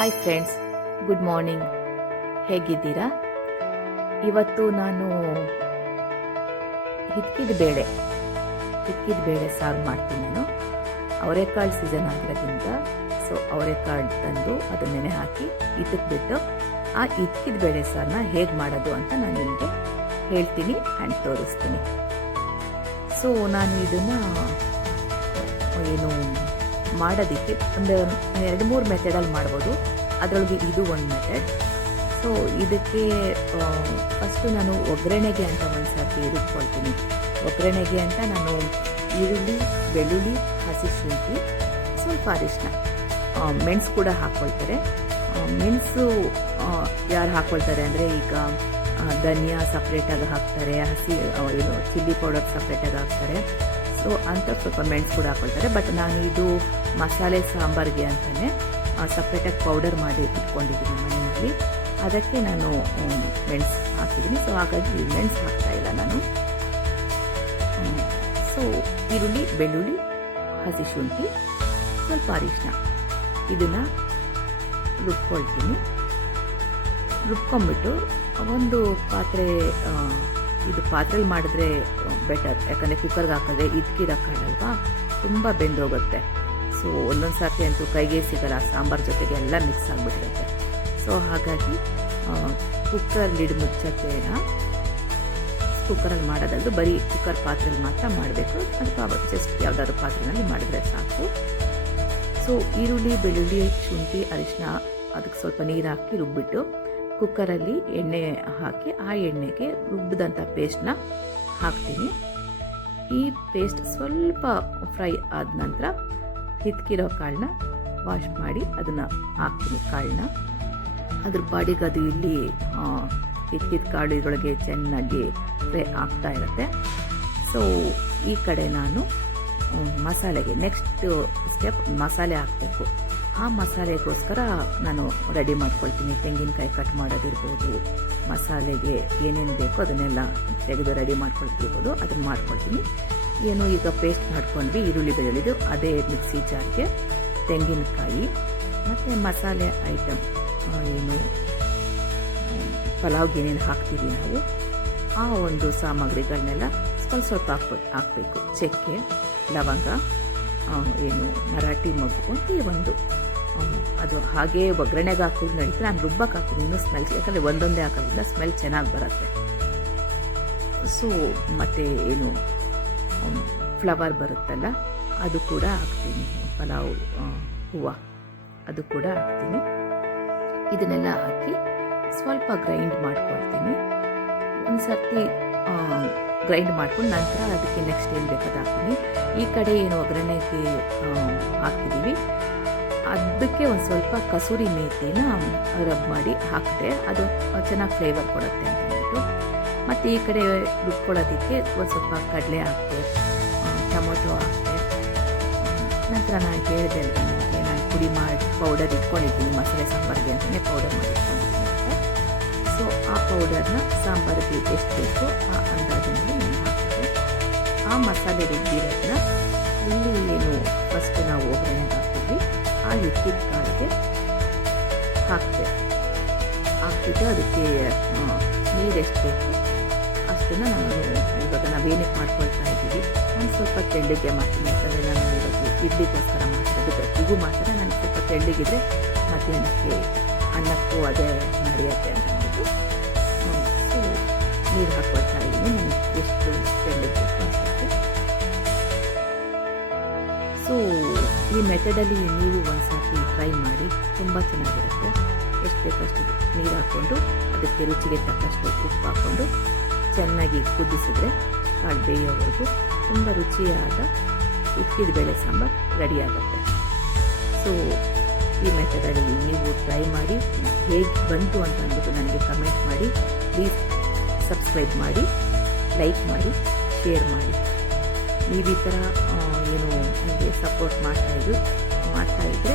Hi friends, good morning. ಹೇಗಿದ್ದೀರಾ? ಇವತ್ತು ನಾನು ಹಿಕ್ಕಿದ ಬೇಳೆ ಸಾರು ಮಾಡ್ತೀನಿ. ನಾನು ಅವರೆಕಾಳು ಸೀಸನ್ ಆಗಿರೋದ್ರಿಂದ ಅವರೆಕಾಳು ತಂದು ಅದನ್ನ ನೆನೆ ಹಾಕಿ ಇಟ್ಟಕ್ಬಿಟ್ಟು ಆ ಹಿಕ್ಕಿದ ಬೇಳೆ ಸಾರನ್ನ ಹೇಗೆ ಮಾಡೋದು ಅಂತ ನಾನು ನಿಮಗೆ ಹೇಳ್ತೀನಿ ಆ್ಯಂಡ್ ತೋರಿಸ್ತೀನಿ. ನಾನು ಇದನ್ನು ಮಾಡೋದಕ್ಕೆ ಒಂದು 2-3 ಮೆಥಡಲ್ಲಿ ಮಾಡ್ಬೋದು. ಅದರೊಳಗೆ ಇದು ಒಂದು ಮೆಥಡ್. ಇದಕ್ಕೆ ಫಸ್ಟು ನಾನು ಒಗ್ಗರಣೆಗೆ ಅಂತ ಒಂದು ಸರ್ತಿ ರುಬ್ಕೊಳ್ತೀನಿ. ಒಗ್ಗರಣೆಗೆ ಅಂತ ನಾನು ಈರುಳ್ಳಿ, ಬೆಳ್ಳುಳ್ಳಿ, ಹಸಿ ಶುಂಠಿ, ಸ್ವಲ್ಪ ಅರಿಶಿನ, ಮೆಣಸು ಕೂಡ ಹಾಕ್ಕೊಳ್ತಾರೆ. ಮೆಣಸು ಯಾರು ಹಾಕ್ಕೊಳ್ತಾರೆ ಅಂದರೆ ಈಗ ಧನಿಯಾ ಸಪ್ರೇಟಾಗಿ ಹಾಕ್ತಾರೆ, ಹಸಿ ಚಿಲ್ಲಿ ಪೌಡರ್ ಸಪ್ರೇಟಾಗಿ ಹಾಕ್ತಾರೆ. ಅಂತ ಸ್ವಲ್ಪ ಮೆಣಸು ಕೂಡ ಹಾಕ್ಕೊಳ್ತಾರೆ. ಬಟ್ ನಾನು ಇದು ಮಸಾಲೆ ಸಾಂಬಾರಿಗೆ ಅಂತಲೇ ಸಪ್ರೇಟಾಗಿ ಪೌಡರ್ ಮಾಡಿ ಇಟ್ಕೊಂಡಿದ್ದೀನಿ ಮನೆಯಲ್ಲಿ. ಅದಕ್ಕೆ ನಾನು ಮೆಣಸು ಹಾಕಿದ್ದೀನಿ. ಹಾಗಾಗಿ ಮೆಣಸು ಹಾಕ್ತಾ ಇಲ್ಲ ನಾನು. ಈರುಳ್ಳಿ, ಬೆಳ್ಳುಳ್ಳಿ, ಹಸಿ ಶುಂಠಿ, ಸ್ವಲ್ಪ ಅರಿಶಿನ ಇದನ್ನು ರುಬ್ಕೊಳ್ತೀನಿ. ರುಬ್ಕೊಂಡ್ಬಿಟ್ಟು ಒಂದು ಪಾತ್ರೆ, ಇದು ಪಾತ್ರೆಲಿ ಮಾಡಿದ್ರೆ ಬೆಟರ್. ಯಾಕಂದರೆ ಕುಕ್ಕರ್ಗೆ ಹಾಕಿದ್ರೆ ಇದ್ಕಿರಕ್ಕಲ್ವಾ, ತುಂಬ ಬೆಂದೋಗುತ್ತೆ. ಒಂದೊಂದು ಸರ್ತಿ ಅಂತೂ ಕೈಗೆ ಸಿಗಲ್ಲ, ಸಾಂಬಾರು ಜೊತೆಗೆ ಎಲ್ಲ ಮಿಕ್ಸ್ ಆಗಿಬಿಟ್ಟಿರುತ್ತೆ. ಹಾಗಾಗಿ ಕುಕ್ಕರ್ ಲಿಡ್ ಮುಚ್ಚೋದೇನ ಕುಕ್ಕರಲ್ಲಿ ಮಾಡೋದಲ್ಲೂ ಬರೀ ಕುಕ್ಕರ್ ಪಾತ್ರೆಯಲ್ಲಿ ಮಾತ್ರ ಮಾಡಬೇಕು. ಅಥವಾ ಜಸ್ಟ್ ಯಾವುದಾದ್ರು ಪಾತ್ರೆಯಲ್ಲಿ ಮಾಡಿದ್ರೆ ಸಾಕು. ಈರುಳ್ಳಿ, ಬೆಳ್ಳುಳ್ಳಿ, ಶುಂಠಿ, ಅರಿಶಿನ ಅದಕ್ಕೆ ಸ್ವಲ್ಪ ನೀರು ಹಾಕಿ ರುಬ್ಬಿಟ್ಟು ಕುಕ್ಕರಲ್ಲಿ ಎಣ್ಣೆ ಹಾಕಿ ಆ ಎಣ್ಣೆಗೆ ರುಬ್ಬಿದಂಥ ಪೇಸ್ಟ್ನ ಹಾಕ್ತೀನಿ. ಈ ಪೇಸ್ಟ್ ಸ್ವಲ್ಪ ಫ್ರೈ ಆದ ನಂತರ ಹಿತ್ಕಿರೋ ಕಾಳನ್ನ ವಾಶ್ ಮಾಡಿ ಅದನ್ನು ಹಾಕ್ತೀನಿ. ಕಾಳನ್ನ ಅದ್ರ ಪಾಡಿಗೆ ಅದು ಇಲ್ಲಿ ಹಿತ್ಕಿದ ಕಾಳು ಇದರೊಳಗೆ ಚೆನ್ನಾಗಿ ಫ್ರೈ ಆಗ್ತಾ ಇರುತ್ತೆ. ಈ ಕಡೆ ನಾನು ಮಸಾಲೆಗೆ ನೆಕ್ಸ್ಟ್ ಸ್ಟೆಪ್ ಮಸಾಲೆ ಹಾಕಬೇಕು. ಆ ಮಸಾಲೆಗೋಸ್ಕರ ನಾನು ರೆಡಿ ಮಾಡ್ಕೊಳ್ತೀನಿ. ತೆಂಗಿನಕಾಯಿ ಕಟ್ ಮಾಡೋದಿರ್ಬೋದು, ಮಸಾಲೆಗೆ ಏನೇನು ಬೇಕೋ ಅದನ್ನೆಲ್ಲ ತೆಗೆದು ರೆಡಿ ಮಾಡ್ಕೊಳ್ತಿರ್ಬೋದು, ಅದನ್ನು ಮಾಡ್ಕೊಳ್ತೀನಿ. ಈಗ ಪೇಸ್ಟ್ ಮಾಡ್ಕೊಂಡ್ವಿ ಈರುಳ್ಳಿ, ಬೆಳ್ಳುಳ್ಳಿದು, ಅದೇ ಮಿಕ್ಸಿ ಜಾರ್ಗೆ ತೆಂಗಿನಕಾಯಿ ಮತ್ತು ಮಸಾಲೆ ಐಟಮ್ ಪಲಾವ್ಗೆ ಏನೇನು ಹಾಕ್ತೀವಿ ನಾವು ಆ ಒಂದು ಸಾಮಗ್ರಿಗಳನ್ನೆಲ್ಲ ಸ್ವಲ್ಪ ಹಾಕಬೇಕು. ಚಕ್ಕೆ, ಲವಂಗ, ಮರಾಠಿ ಮೊಗ್ಗು ಒಂದು ಅದು ಹಾಗೇ ಒಗ್ಗರಣೆಗೆ ಹಾಕೋದು ನಡೀತಾರೆ. ನಾನು ರುಬ್ಬಕ್ಕೆ ಹಾಕ್ತೀನಿ, ಇನ್ನೂ ಸ್ಮೆಲ್, ಯಾಕಂದರೆ ಒಂದೊಂದೇ ಹಾಕೋದ್ರಿಂದ ಸ್ಮೆಲ್ ಚೆನ್ನಾಗಿ ಬರುತ್ತೆ. ಮತ್ತು ಫ್ಲವರ್ ಬರುತ್ತಲ್ಲ ಅದು ಕೂಡ ಹಾಕ್ತೀನಿ. ಪಲಾವ್ ಹೂವು ಅದು ಕೂಡ ಹಾಕ್ತೀನಿ. ಇದನ್ನೆಲ್ಲ ಹಾಕಿ ಸ್ವಲ್ಪ ಗ್ರೈಂಡ್ ಮಾಡ್ಕೊಳ್ತೀನಿ. ಒಂದು ಸರ್ತಿ ಗ್ರೈಂಡ್ ಮಾಡ್ಕೊಂಡು ನಂತರ ಅದಕ್ಕೆ ನೆಕ್ಸ್ಟ್ ಏನು ಬೇಕಾದ ಹಾಕ್ತೀನಿ. ಈ ಕಡೆ ಒಗ್ಗರಣೆಗೆ ಹಾಕಿದ್ದೀವಿ, ಅದಕ್ಕೆ ಒಂದು ಸ್ವಲ್ಪ ಕಸೂರಿ ಮೇಥಿನ ರಬ್ ಮಾಡಿ ಹಾಕಿದೆ. ಅದು ಚೆನ್ನಾಗಿ ಫ್ಲೇವರ್ ಕೊಡುತ್ತೆ ಅಂತ ಅಂದ್ಬಿಟ್ಟು. ಮತ್ತು ಈ ಕಡೆ ರುಬ್ಕೊಳ್ಳೋದಕ್ಕೆ ಒಂದು ಸ್ವಲ್ಪ ಕಡಲೆ ಹಾಕ್ತೆ, ಟೊಮೊಟೊ ಹಾಕ್ತೆ. ನಂತರ ನಾನು ಹೇಳಿದೆ ಅಂತ ನಿಮಗೆ, ನಾನು ಪುಡಿ ಮಾಡಿ ಪೌಡರ್ ಇಟ್ಕೊಂಡಿದ್ದೀನಿ ಮಸಾಲೆ ಸಾಂಬಾರಿಗೆ ಅಂತಲೇ ಪೌಡರ್ ಮಾಡಿ ಇಟ್ಕೊಂಡಿದ್ದೀನಿ ಅಂತ. ಆ ಪೌಡರ್ನ ಸಾಂಬಾರಿಗೆ ಎಷ್ಟು ಬೇಕು ಆ ಅಂದಾಜಿನಲ್ಲಿ ನಾನು ಹಾಕಿದೆ. ಆ ಮಸಾಲೆ ರುಬ್ಬಿರೋದನ್ನ ಇಲ್ಲಿ ಫಸ್ಟ್ ನಾವು ಒಗ್ಗರಣೆಗೆ ಹಾಕಿದ್ವಿ ಆ ಹಿಟ್ಟಿದ ಕಾಳಿಗೆ ಹಾಕಿಬಿಟ್ಟು ಅದಕ್ಕೆ ನೀರೆಷ್ಟು ಬೇಕು ಅಷ್ಟನ್ನು ನಾನು ಇವಾಗ ನಾವೇನಕ್ಕೆ ಮಾಡ್ಕೊಳ್ತಾ ಇದ್ದೀವಿ. ನಾನು ಸ್ವಲ್ಪ ತೆಳ್ಳಗೆ ಮಾಡ್ತೀನಿ, ಯಾಕಂದರೆ ನಾನು ಇವತ್ತು ಇಡ್ಲಿಗೋಸ್ಕರ ಮಾಡ್ತಿರೋದು. ಗಟ್ಟಿಗೂ ಮಾಡ್ತಾರೆ, ನಾನು ಸ್ವಲ್ಪ ತೆಳ್ಳಗಿದ್ರೆ ಮಧ್ಯಾಹ್ನಕ್ಕೆ ಅನ್ನಕ್ಕೂ ಅದೇ ನಡೆಯುತ್ತೆ ಅಂತ ಅಂದ್ಬಿಟ್ಟು ನೀರು ಹಾಕ್ಕೊಳ್ತಾ ಇದ್ದೀನಿ. ನಾನು ಎಷ್ಟು ತೆಳ್ಳಗೆ ಅಷ್ಟಕ್ಕೆ. ಈ ಮೆಥಡಲ್ಲಿ ನೀವು ಒಂದು ಸರ್ತಿ ಟ್ರೈ ಮಾಡಿ, ತುಂಬ ಚೆನ್ನಾಗಿರುತ್ತೆ. ಎಷ್ಟು ಬೇಕಷ್ಟು ನೀರು ಹಾಕ್ಕೊಂಡು ಅದಕ್ಕೆ ರುಚಿಗೆ ತಕ್ಕಷ್ಟು ಉಪ್ಪು ಹಾಕ್ಕೊಂಡು ಚೆನ್ನಾಗಿ ಕುದಿಸಿದ್ರೆ ಕಾಳು ಬೇಯೋವರೆಗೂ ತುಂಬ ರುಚಿಯಾದ ಹಿಕ್ಕಿದ ಬೇಳೆ ಸಾಂಬಾರು ರೆಡಿಯಾಗುತ್ತೆ. ಈ ಮೆಥಡಲ್ಲಿ ನೀವು ಟ್ರೈ ಮಾಡಿ ಹೇಗೆ ಬಂತು ಅಂತ ಅಂದ್ಬಿಟ್ಟು ನನಗೆ ಕಮೆಂಟ್ ಮಾಡಿ. ಪ್ಲೀಸ್ ಸಬ್ಸ್ಕ್ರೈಬ್ ಮಾಡಿ, ಲೈಕ್ ಮಾಡಿ, ಶೇರ್ ಮಾಡಿ. ನೀವು ಈ ಥರ ನನಗೆ ಸಪೋರ್ಟ್ ಮಾಡ್ತಾಯಿದ್ರೆ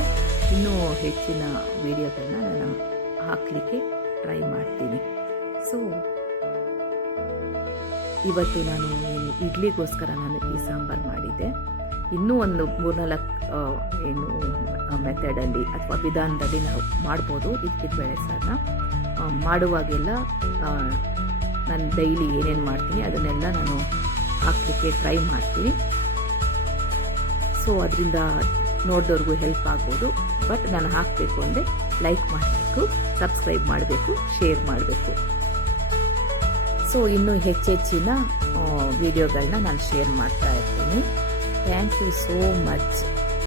ಇನ್ನೂ ಹೆಚ್ಚಿನ ವಿಡಿಯೋಗಳನ್ನ ನಾನು ಹಾಕಲಿಕ್ಕೆ ಟ್ರೈ ಮಾಡ್ತೀನಿ. ಇವತ್ತು ನಾನು ಇಡ್ಲಿಗೋಸ್ಕರ ನಾನು ಈ ಸಾಂಬಾರು ಮಾಡಿದ್ದೆ. ಇನ್ನೂ ಒಂದು 3-4 ಏನು ಮೆಥಡಲ್ಲಿ ಅಥವಾ ವಿಧಾನದಲ್ಲಿ ನಾವು ಮಾಡ್ಬೋದು ಇದ್ಕಿದ ಬೇಳೆ ಸಾರನ್ನ. ಮಾಡುವಾಗೆಲ್ಲ ನಾನು ಡೈಲಿ ಏನೇನು ಮಾಡ್ತೀನಿ ಅದನ್ನೆಲ್ಲ ನಾನು ಹಾಕಲಿಕ್ಕೆ ಟ್ರೈ ಮಾಡ್ತೀನಿ. ಸೊ ಅದರಿಂದ ನೋಡಿದವ್ರಿಗೂ ಹೆಲ್ಪ್ ಆಗ್ಬೋದು. ಬಟ್ ನಾನು ಹಾಕಬೇಕು ಅಂದರೆ ಲೈಕ್ ಮಾಡಬೇಕು, ಸಬ್ಸ್ಕ್ರೈಬ್ ಮಾಡಬೇಕು, ಶೇರ್ ಮಾಡಬೇಕು. ಸೊ ಇನ್ನೂ ಹೆಚ್ಚೆಚ್ಚಿನ ವಿಡಿಯೋಗಳನ್ನ ನಾನು ಶೇರ್ ಮಾಡ್ತಾ ಇರ್ತೀನಿ. Thank you so much.